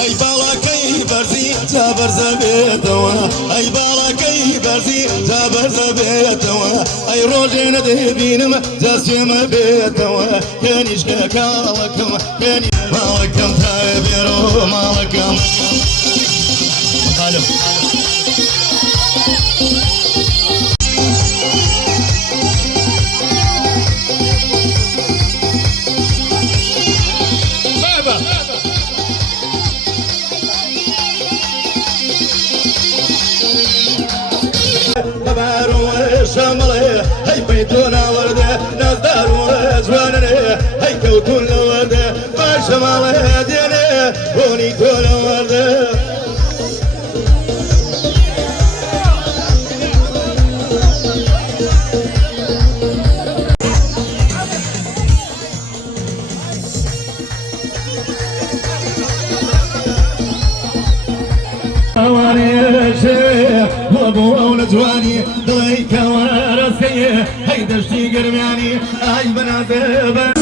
ئەی باڵەکەی بەرزی جا بەرزە بێتەوە ئەی باڵەکەی بەرزی جا بەرزە بێتەوە ئەی ڕۆژێ نەدەبینم جا سێمە بێتەوە کەنیشکە کاڵەکەم کەنی ماڵەکەم تا بێرۆ ماڵەکەم خالم شمله هی بیتون آورده نزدار و جوانه هی کوتون آورده با شماله دینه اونی کول آورده وابو اول جواني ضيك وراسي هيدا شتي قرماني اي بنادب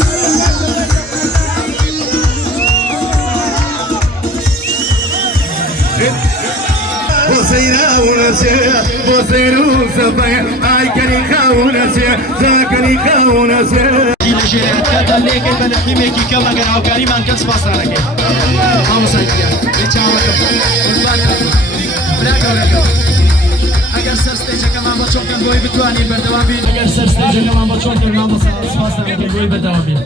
وسيرا ونسي وسيرو سباي اي كني خاونسي ذاكني خاونسي جيل كذا ليك بنحكي ميكي كما كان عقاري ما كان سباس عليك ما مساعدين اگر سر استیج کمان با چوکن گوی بتوانید بردوام بید اگر سر استیج کمان با چوکن گام با سپاس دارم که گوی بردوام بید